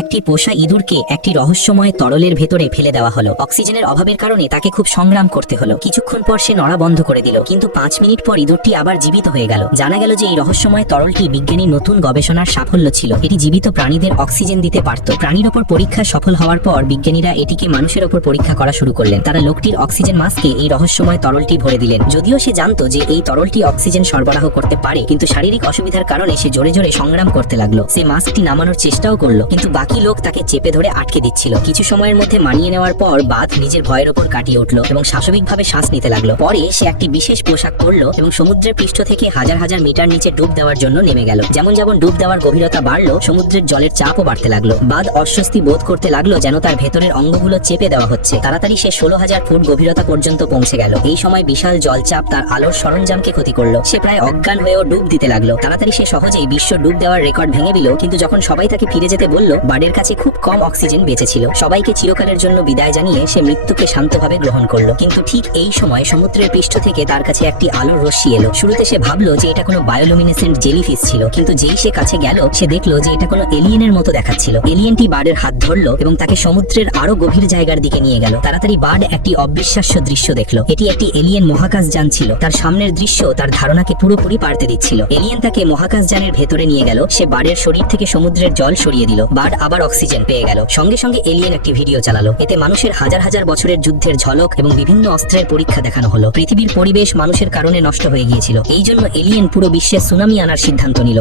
একটি পোষা ইঁদুরকে একটি রহস্যময় তরলের ভেতরে ফেলে দেওয়া হলো। অক্সিজেনের অভাবের কারণে তাকে খুব সংগ্রাম করতে হলো। কিছুক্ষণ পর সে নড়া বন্ধ করে দিল, কিন্তু পাঁচ মিনিট পর ইঁদুরটি আবার জীবিত হয়ে গেল। জানা গেল যে এই রহস্যময় তরলটি বিজ্ঞানী নতুন গবেষণার সাফল্য ছিল। এটি জীবিত প্রাণীদের অক্সিজেন দিতে পারত। প্রাণীর ওপর পরীক্ষা সফল হওয়ার পর বিজ্ঞানীরা এটিকে মানুষের ওপর পরীক্ষা করা শুরু করলেন। তারা লোকটির অক্সিজেন মাস্কে এই রহস্যময় তরলটি ভরে দিলেন। যদিও সে জানতো যে এই তরলটি অক্সিজেন সরবরাহ করতে পারে, কিন্তু শারীরিক অসুবিধার কারণে সে জোরে জোরে সংগ্রাম করতে লাগল। সে মাস্কটি নামানোর চেষ্টাও করল, কিন্তু বাকি লোক তাকে চেপে ধরে আটকে দিচ্ছিল। কিছু সময়ের মধ্যে মানিয়ে নেওয়ার পর বাদ নিজের ভয়ের ওপর কাটিয়ে উঠল এবং স্বাভাবিকভাবে শ্বাস নিতে লাগল। পরে সে একটি বিশেষ পোশাক পরলো এবং সমুদ্রের পৃষ্ঠ থেকে হাজার হাজার মিটার নিচে ডুব দেওয়ার জন্য নেমে গেল। যেমন যেমন ডুব দেওয়ার গভীরতা বাড়লো, সমুদ্রের জলের চাপও বাড়তে লাগল। বাদ অস্বস্তি বোধ করতে লাগল যেন তার ভেতরের অঙ্গগুলো চেপে দেওয়া হচ্ছে। তাড়াতাড়ি সে ষোলো হাজার ফুট গভীরতা পর্যন্ত পৌঁছে গেল। এই সময় বিশাল জলচাপ তার আলোর সরঞ্জামকে ক্ষতি করল। সে প্রায় অজ্ঞান হয়েও ডুব দিতে লাগল। তাড়াতাড়ি সে সহজেই বিশ্ব ডুব দেওয়ার রেকর্ড ভেঙে দিল, কিন্তু যখন সবাই তাকে ফিরে যেতে বলল বার্ডের কাছে খুব কম অক্সিজেন বেঁচে ছিল সবাইকে চিরকালের জন্য বিদায় জানিয়ে সে মৃত্যুকে শান্তভাবে গ্রহণ করল। কিন্তু ঠিক এই সময় সমুদ্রের পৃষ্ঠ থেকে তার কাছে একটি আলোর রশ্মি এলো। শুরুতে সে ভাবলো যে এটা কোনো বায়োলুমিনেসেন্ট জেলিফিশ ছিল, কিন্তু যেই সে কাছে গেল, সে দেখল যে এটা কোনো এলিয়েনের মতো দেখাচ্ছিল। এলিয়েনটি বার্ডের হাত ধরলো এবং তাকে সমুদ্রের আরও গভীর জায়গার দিকে নিয়ে গেল। তাড়াতাড়ি বার্ড একটি অবিশ্বাস্য দৃশ্য দেখল। এটি একটি এলিয়েন মহাকাশ যান ছিল। তার সামনের দৃশ্য তার ধারণাকে পুরোপুরি পাল্টে দিচ্ছিল। এলিয়েন তাকে মহাকাশ যানের ভেতরে নিয়ে গেল। সে বার্ডের শরীর থেকে সমুদ্রের জল সরিয়ে দিল। বার্ড আবার অক্সিজেন পেয়ে গেল। সঙ্গে সঙ্গে এলিয়েন একটি ভিডিও চালালো। এতে মানুষের হাজার হাজার বছরের যুদ্ধের ঝলক এবং বিভিন্ন অস্ত্রের পরীক্ষা দেখানো হলো। পৃথিবীর পরিবেশ মানুষের কারণে নষ্ট হয়ে গিয়েছিল। এই জন্য এলিয়েন পুরো বিশ্বে সুনামি আনার সিদ্ধান্ত নিল।